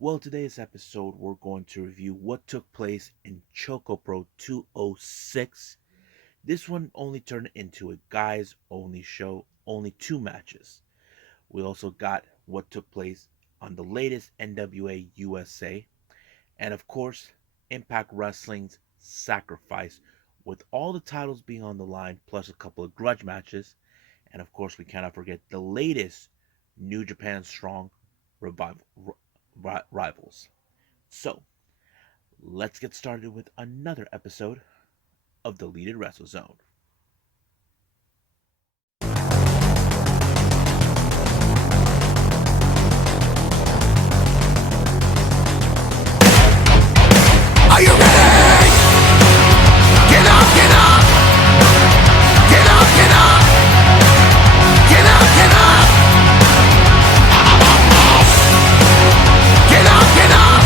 Well, today's episode, we're going to review what took place in ChocoPro 206. This one only turned into a guys only show, only two matches. We also got what took place on the latest NWA USA, and of course, Impact Wrestling's Sacrifice, with all the titles being on the line, plus a couple of grudge matches. And of course, we cannot forget the latest New Japan Strong revival, rivals. So, let's get started with another episode of Deleted Wrestle Zone. Are you ready? Get up, get up! Get up, get up! Get up, get up! Get up, get up!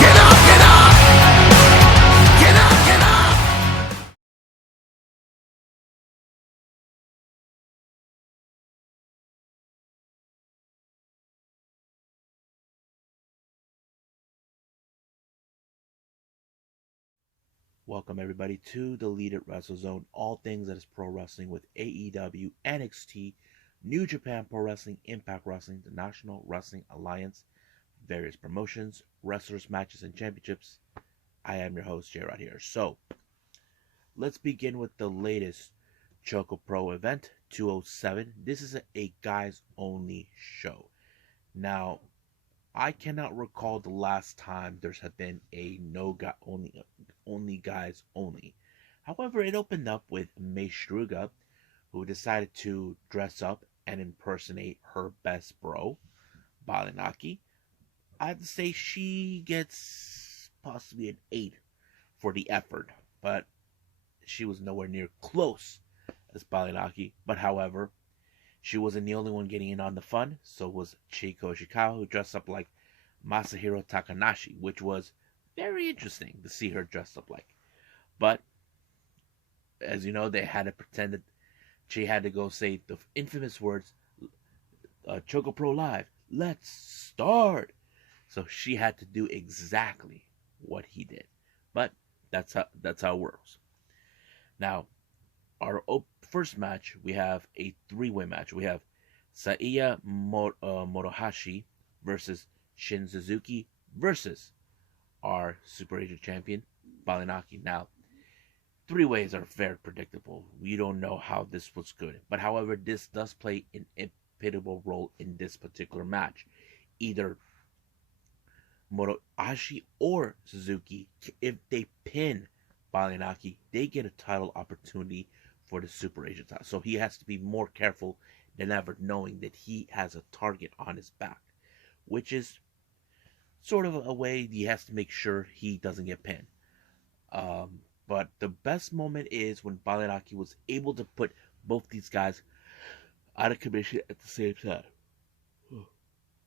Get up, get up! Get up, get up! Welcome everybody to Deleted Wrestle Zone, all things that is pro wrestling with AEW, NXT, New Japan Pro Wrestling, Impact Wrestling, the National Wrestling Alliance, various promotions, wrestlers, matches, and championships. I am your host, J Rod here. So, let's begin with the latest Choco Pro event 207. This is a guys only show. Now, I cannot recall the last time there's have been a no guy only guys only. However, it opened up with May Struga, who decided to dress up and impersonate her best bro, Baliyan Akki. I'd say she gets possibly an 8 for the effort, but she was nowhere near close as Baliyan Akki. But however, she wasn't the only one getting in on the fun, so was Chiko Ishikawa, who dressed up like Masahiro Takanashi, which was very interesting to see her dressed up like. But, as you know, they had to pretend that she had to go say the infamous words, ChocoPro Live, let's start. So she had to do exactly what he did. But that's how it works. Now, our first match, we have a three-way match. We have Saiya Morohashi versus Shin Suzuki versus our Super Agent champion, Baliyan Akki. Now, three ways are very predictable. We don't know how this was good. But however, this does play an pivotal role in this particular match. Either Morohashi or Suzuki, if they pin Baliyan Akki, they get a title opportunity for the Super Agent title. So he has to be more careful than ever, knowing that he has a target on his back, which is sort of a way he has to make sure he doesn't get pinned. But the best moment is when Baliyan Akki was able to put both these guys out of commission at the same time.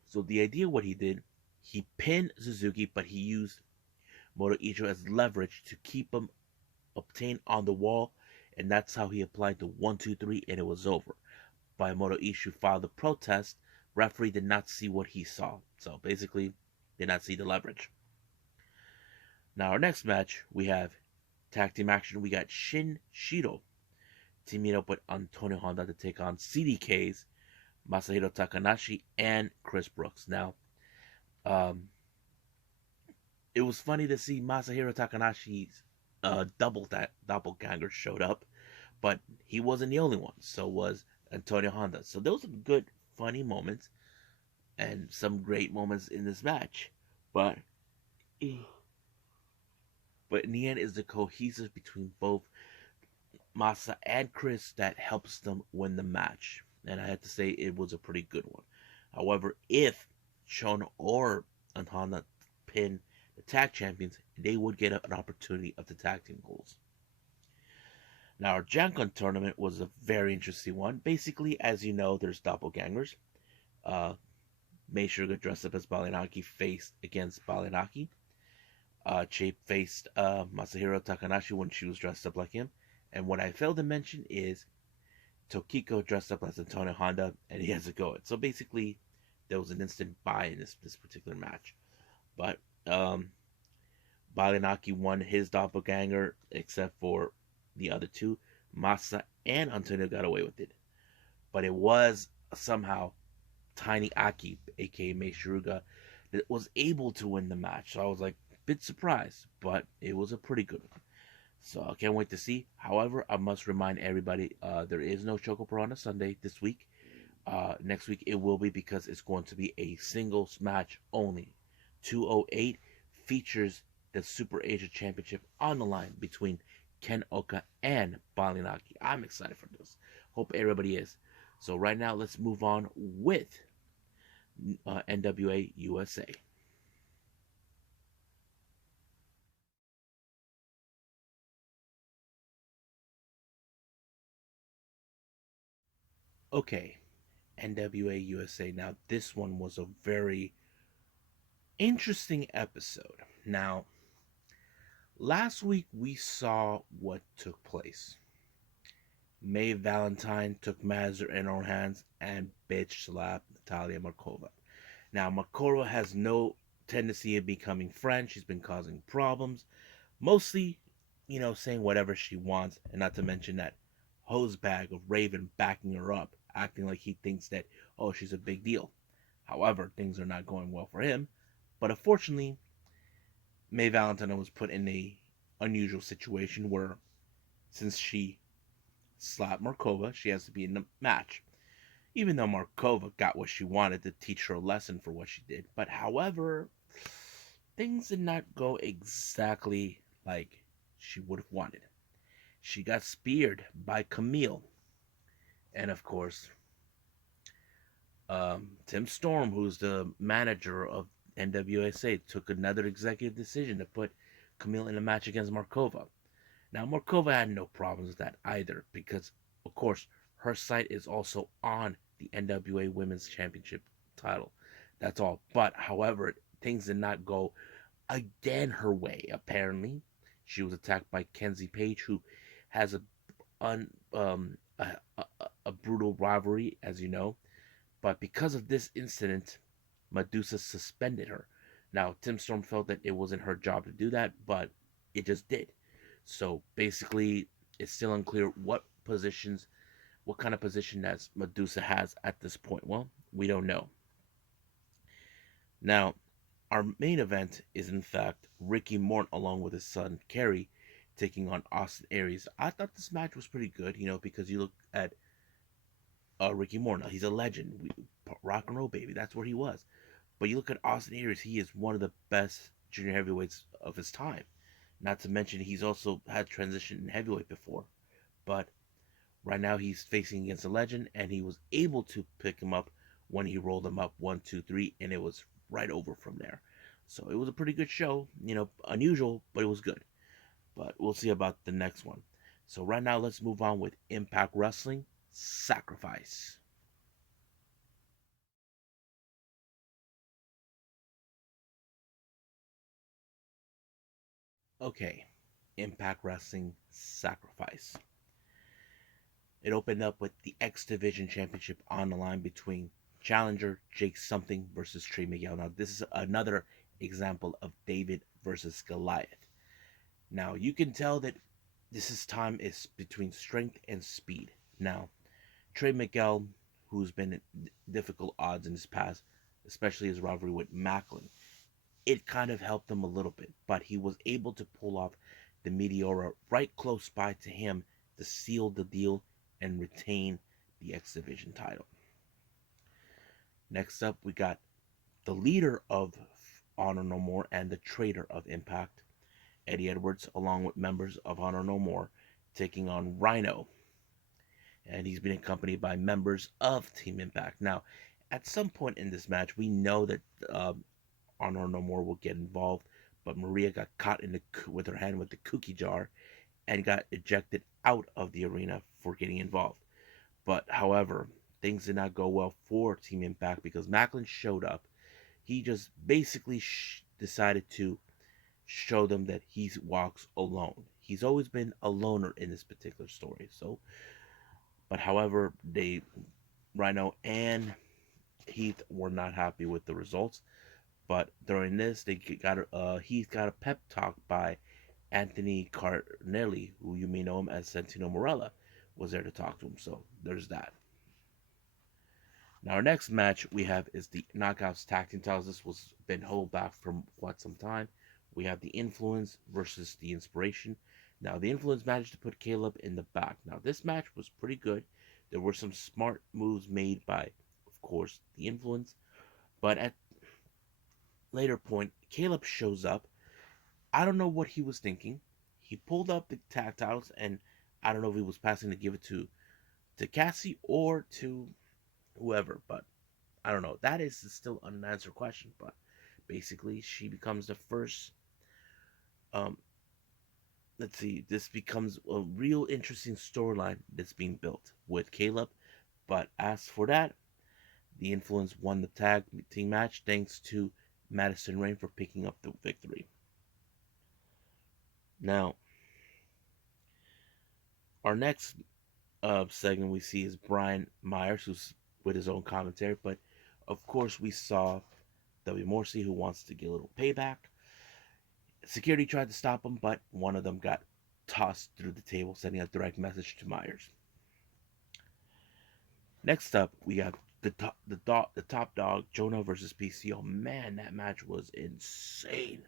So the idea, what he did, he pinned Suzuki, but he used Moto Icho as leverage to keep him obtained on the wall, and that's how he applied the 1-2-3, and it was over. By Moto Icho filed a protest, referee did not see what he saw, so basically did not see the leverage. Now our next match, we have tag team action. We got Shin Shiro teaming up with Antonio Honda to take on CDK's Masahiro Takanashi and Chris Brooks. Now, it was funny to see Masahiro Takanashi's doppelganger showed up, but he wasn't the only one. So was Antonio Honda. So those are good, funny moments and some great moments in this match. But in the end, is the cohesive between both Masa and Chris that helps them win the match. And I have to say it was a pretty good one. However, if Chon or Honda pin the tag champions, they would get an opportunity of the tag team goals. Now, our Jankon tournament was a very interesting one. Basically, as you know, there's doppelgangers. Mei Sugar dressed up as Baliyan Akki faced against Baliyan Akki. She faced Masahiro Takanashi when she was dressed up like him. And what I failed to mention is Tokiko dressed up as Antonio Honda, and he has to go. So basically, there was an instant buy in this particular match. But Baliyan Akki won his doppelganger, except for the other two. Masa and Antonio got away with it. But it was somehow Tiny Aki, aka Meishiruga, that was able to win the match. So I was like a bit surprised, but it was a pretty good one. So I can't wait to see. However, I must remind everybody there is no ChocoPro on a Sunday this week. Next week it will be, because it's going to be a singles match only. 208 features the Super Asia Championship on the line between Ken Oka and Baliyan Akki. I'm excited for this. Hope everybody is. So right now, let's move on with NWA USA. Okay, NWA USA. Now, this one was a very interesting episode. Now, last week we saw what took place. May Valentine took matters in her own hands and bitch slapped Natalia Markova. Now, Markova has no tendency of becoming friends. She's been causing problems, mostly, saying whatever she wants, and not to mention that hose bag of Raven backing her up, acting like he thinks that, oh, she's a big deal. However, things are not going well for him. But unfortunately, May Valentine was put in a unusual situation where, since she slapped Markova, she has to be in the match. Even though Markova got what she wanted to teach her a lesson for what she did. But however, things did not go exactly like she would have wanted. She got speared by Camille. And of course, Tim Storm, who's the manager of NWA USA, took another executive decision to put Camille in a match against Markova. Now, Markova had no problems with that either, because, of course, her sight is also on the NWA Women's Championship title. That's all. But, however, things did not go again her way, apparently. She was attacked by Kenzie Page, who has un, a, a, a brutal rivalry, as you know. But because of this incident, Medusa suspended her. Now, Tim Storm felt that it wasn't her job to do that, but it just did. So basically, it's still unclear what kind of position that Medusa has at this point. Well, we don't know. Now, our main event is in fact Ricky Morton along with his son Kerry taking on Austin Aries. I thought this match was pretty good, because you look at Ricky Morton. He's a legend. Rock and roll baby. That's where he was. But you look at Austin Aries, he is one of the best junior heavyweights of his time. Not to mention he's also had transition in heavyweight before. But right now he's facing against a legend, and he was able to pick him up when he rolled him up 1, 2, 3, and it was right over from there. So it was a pretty good show. Unusual, but it was good. But we'll see about the next one. So right now, let's move on with Impact Wrestling Sacrifice. Okay, Impact Wrestling Sacrifice. It opened up with the X Division Championship on the line between challenger Jake Something versus Trey Miguel. Now, this is another example of David versus Goliath. Now, you can tell that time is between strength and speed. Now, Trey Miguel, who's been in difficult odds in his past, especially his rivalry with Macklin, it kind of helped him a little bit, but he was able to pull off the Meteora right close by to him to seal the deal and retain the X Division title. Next up, we got the leader of Honor No More and the traitor of Impact, Eddie Edwards, along with members of Honor No More, taking on Rhino. And he's been accompanied by members of Team Impact. Now, at some point in this match, we know that Honor No More will get involved, but Maria got caught with her hand with the cookie jar and got ejected out of the arena for getting involved. But however, things did not go well for Team Impact because Macklin showed up. He just basically decided to show them that he walks alone. He's always been a loner in this particular story. But however, Rhino and Heath were not happy with the results. But during this, Heath got a pep talk by Anthony Carnelli, who you may know him as Santino Morella, was there to talk to him. So there's that. Now our next match we have is the Knockouts Tag Team titles. This was been held back for quite some time. We have the Influence versus the Inspiration. Now the Influence managed to put Caleb in the back. Now this match was pretty good. There were some smart moves made by, of course, the Influence. But at later point, Caleb shows up. I don't know what he was thinking. He pulled up the tag titles, and I don't know if he was passing to give it to Cassie or to whoever, but I don't know. That is still an unanswered question. But basically, she becomes the first. Um, let's see. This becomes a real interesting storyline that's being built with Caleb. But as for that, the Influence won the tag team match thanks to Madison Rain for picking up the victory. Now, our next segment we see is Brian Myers, who's with his own commentary. But of course, we saw W. Morrissey, who wants to get a little payback. Security tried to stop him, but one of them got tossed through the table, sending a direct message to Myers. Next up, we have the top dog Jonah versus PCO. Man, that match was insane.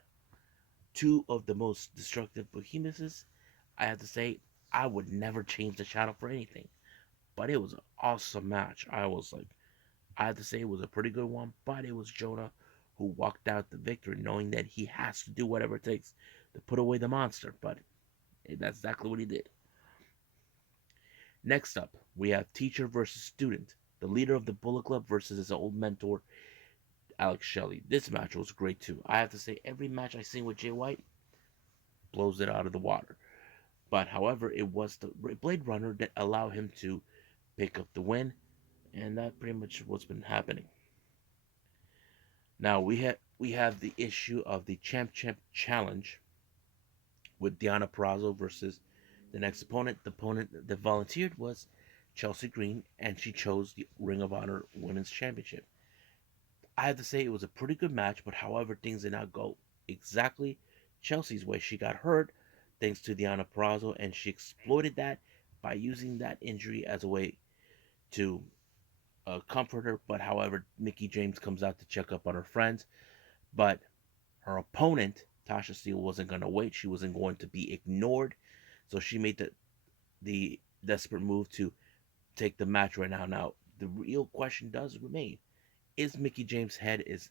Two of the most destructive behemoths. I have to say, I would never change the shadow for anything. But it was an awesome match. I have to say it was a pretty good one, but it was Jonah who walked out the victory knowing that he has to do whatever it takes to put away the monster, but that's exactly what he did. Next up, we have teacher versus student, the leader of the Bullet Club versus his old mentor, Alex Shelley. This match was great too. I have to say, every match I seen with Jay White blows it out of the water. But however, it was the Blade Runner that allowed him to pick up the win, and that pretty much what's been happening. Now we have the issue of the Champ Challenge with Deonna Purrazzo versus the next opponent. The opponent that volunteered was Chelsea Green, and she chose the Ring of Honor Women's Championship. I have to say it was a pretty good match, but however, things did not go exactly Chelsea's way. She got hurt thanks to Deonna Purrazzo, and she exploited that by using that injury as a way to comfort her. But however, Mickie James comes out to check up on her friends, but her opponent Tasha Steele wasn't going to wait. She wasn't going to be ignored, so she made the desperate move to take the match right now. Now the real question does remain: is Mickie James' head is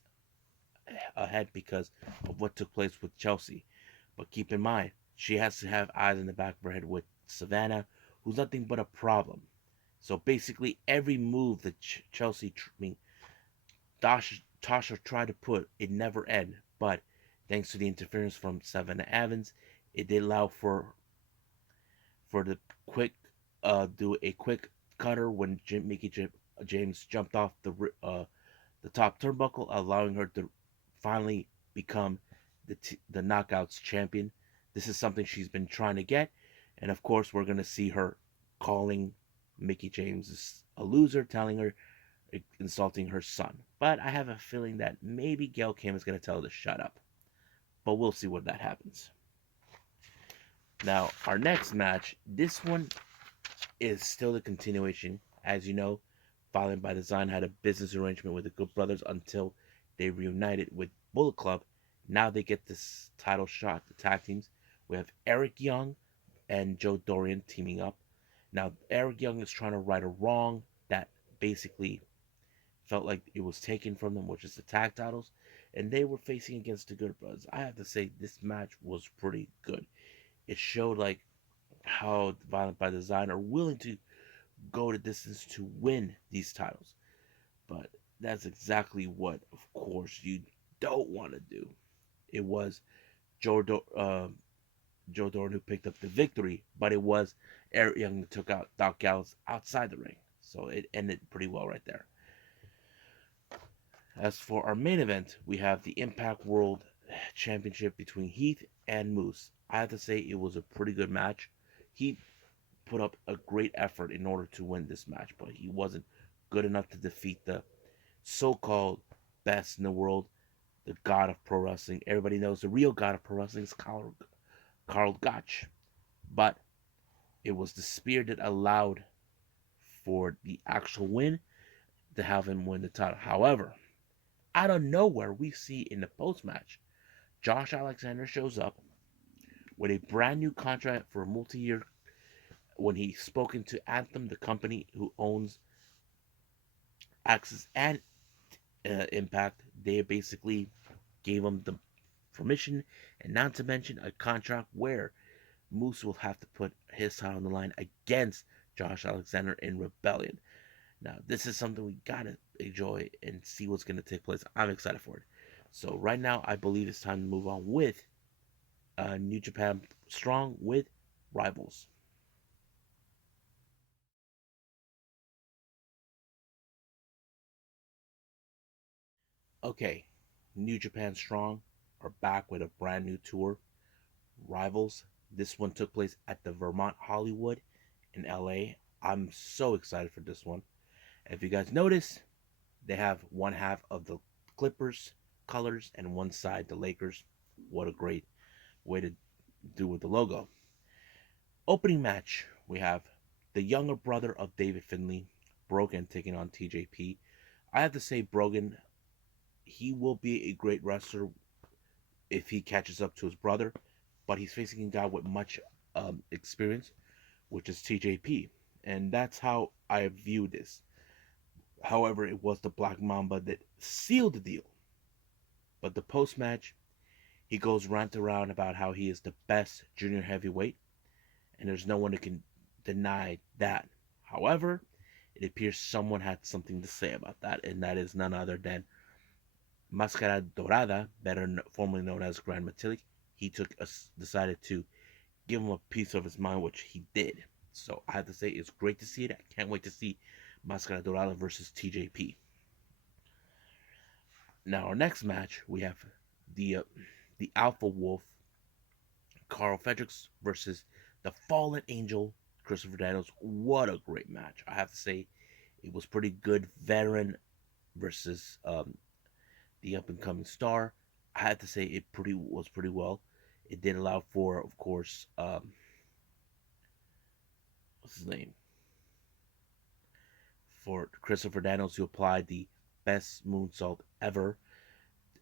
ahead because of what took place with Chelsea? But keep in mind, she has to have eyes in the back of her head with Savannah, who's nothing but a problem. So basically, every move that Tasha tried to put, it never end. But thanks to the interference from Savannah Evans, it did allow for the quick do a quick cutter when Mickie James jumped off the top turnbuckle, allowing her to finally become the Knockouts champion. This is something she's been trying to get, and of course we're gonna see her calling Mickie James a loser, telling her, insulting her son. But I have a feeling that maybe Gail Kim is gonna tell her to shut up. But we'll see when that happens. Now our next match, this one is still the continuation. As you know, Violent by Design had a business arrangement with the Good Brothers until they reunited with Bullet Club. Now they get this title shot, the tag teams. We have Eric Young and Joe Dorian teaming up. Now, Eric Young is trying to right a wrong that basically felt like it was taken from them, which is the tag titles. And they were facing against the Good Brothers. I have to say, this match was pretty good. It showed like how Violent by Design are willing to go the distance to win these titles. But that's exactly what, of course, you don't want to do. It was Joe Doran who picked up the victory, but it was Eric Young that took out Doc Gallows outside the ring. So it ended pretty well right there. As for our main event, we have the Impact World Championship between Heath and Moose. I have to say it was a pretty good match. Heath put up a great effort in order to win this match, but he wasn't good enough to defeat so-called best in the world, the god of pro wrestling. Everybody knows the real god of pro wrestling is Karl Gotch. But it was the spear that allowed for the actual win to have him win the title. However, out of nowhere, we see in the post match, Josh Alexander shows up with a brand new contract for a multi year. When he spoken to Anthem, the company who owns Access and Impact, they basically gave him the permission and not to mention a contract where Moose will have to put his title on the line against Josh Alexander in Rebellion. Now, this is something we gotta enjoy and see what's gonna take place. I'm excited for it. So right now, I believe it's time to move on with New Japan Strong with Rivals. Okay, New Japan Strong are back with a brand new tour, Rivals. This one took place at the Vermont Hollywood in LA. I'm so excited for this one. If you guys notice, they have one half of the Clippers colors and one side the Lakers. What a great way to do with the logo. Opening match, we have the younger brother of David Finlay, Brogan, taking on TJP. I have to say, Brogan, he will be a great wrestler if he catches up to his brother, but he's facing a guy with much experience, which is TJP. And that's how I view this. However, it was the Black Mamba that sealed the deal. But the post match, he goes rant around about how he is the best junior heavyweight, and there's no one who can deny that. However, it appears someone had something to say about that, and that is none other than Mascara Dorada, better formerly known as Grand Metalik. He decided to give him a piece of his mind, which he did. So I have to say, it's great to see it. I can't wait to see Mascara Dorada versus TJP. Now, our next match, we have the Alpha Wolf, Carl Fredericks versus the Fallen Angel, Christopher Daniels. What a great match! I have to say, it was pretty good. Veteran versus the up and coming star. I had to say it was pretty well. It did allow for, of course, what's his name? For Christopher Daniels to apply the best moonsault ever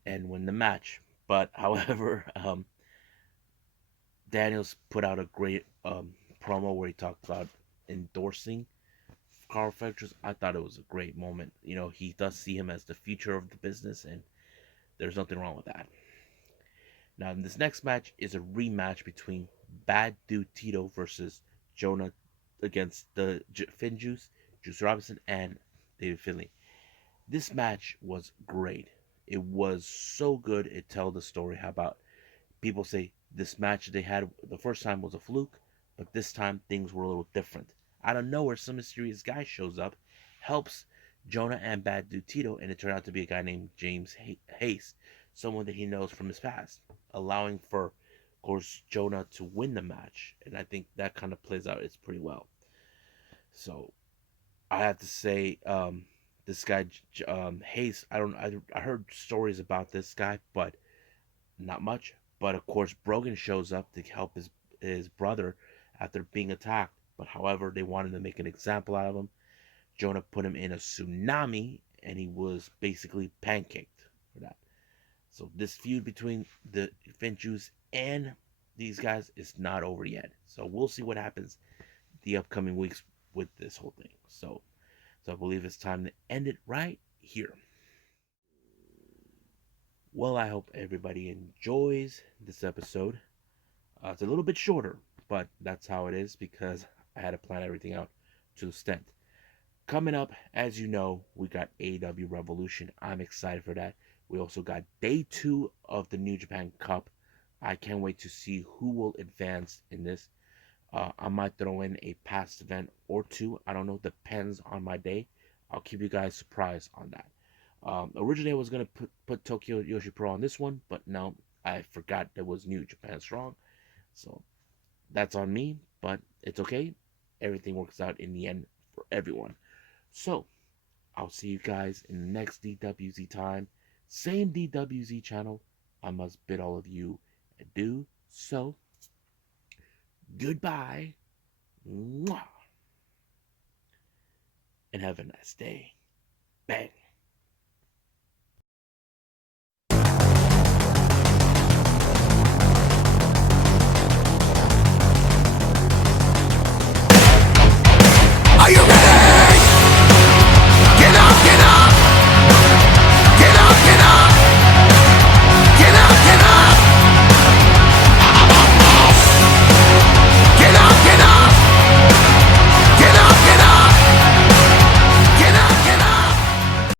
and win the match. But however, Daniels put out a great promo where he talked about endorsing Carl Fredericks. I thought it was a great moment. You know, he does see him as the future of the business, and there's nothing wrong with that. Now, this next match is a rematch between Bad Dude Tito versus Jonah against the Finn Juice Robinson, and David Finlay. This match was great. It was so good. It tells the story. How about people say this match they had the first time was a fluke, but this time things were a little different. Out of nowhere, some mysterious guy shows up, helps Jonah and Bad Dude Tito, and it turned out to be a guy named James Hayes, someone that he knows from his past, allowing for, of course, Jonah to win the match. And I think that kind of plays out it's pretty well. So I have to say, this guy Hayes. I heard stories about this guy, but not much. But of course, Brogan shows up to help his brother after being attacked. But however, they wanted to make an example out of him. Jonah put him in a tsunami, and he was basically pancaked for that. So this feud between the Finchus and these guys is not over yet. So we'll see what happens the upcoming weeks with this whole thing. So I believe it's time to end it right here. Well, I hope everybody enjoys this episode. It's a little bit shorter, but that's how it is because I had to plan everything out to the extent. Coming up, as you know, we got AEW Revolution. I'm excited for that. We also got day 2 of the New Japan Cup. I can't wait to see who will advance in this. I might throw in a past event or two. I don't know. Depends on my day. I'll keep you guys surprised on that. Originally, I was going to put Tokyo Yoshi Pro on this one, but no, I forgot there was New Japan Strong. So that's on me, but it's okay. Everything works out in the end for everyone. So I'll see you guys in the next DWZ time. Same DWZ channel. I must bid all of you adieu. So, goodbye. Mwah. And have a nice day. Bang.